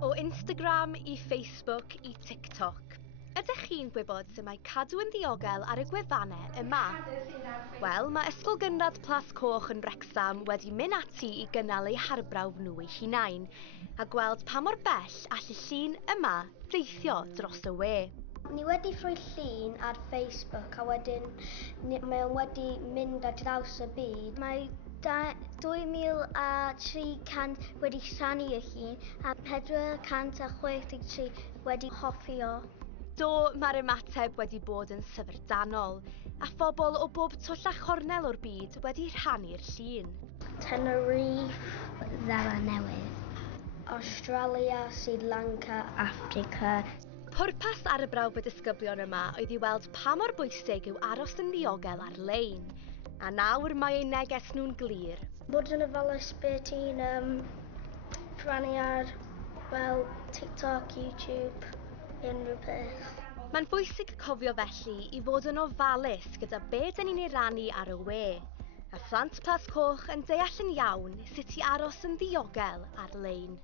O Instagram i Facebook i TikTok. Ydych chi'n gwybod sut mae cadw yn ddiogel ar y gwefannau yma? Wel, mae ysgol gynradd Plas Coch yn Wrecsam wedi mynd ati i gynnal eu harbrawf nhw eu hunain a gweld pa mor bell all y llun yma deithio dros y we. Ni wedi rhoi llun ar Facebook a wedyn mae wedi mynd ar draws y byd. Mae 2,300 wedi rhannu y llun a 463 wedi hoffi o. Do, mae'r ymateb wedi bod yn syfrdanol, a phobl o bob twll a chornel o'r byd wedi rhannu'r llun. Tenerife, Ddara Newydd, Australia, Sri Lanka, Africa. Pwrpas arbrawf y disgyblion yma oedd i weld pa mor bwysig yw aros yn ddiogel ar-lein. A nawr mae eu neges nhw'n glir. Bod yn ofalus beth ti'n rhannu ar TikTok, YouTube, unrhyw peth. Mae'n bwysig cofio felly i fod yn ofalus gyda be dyn ni'n ei rannu ar y we. A phlant Plas Coch yn deall yn iawn sut i aros yn ddiogel ar-lein.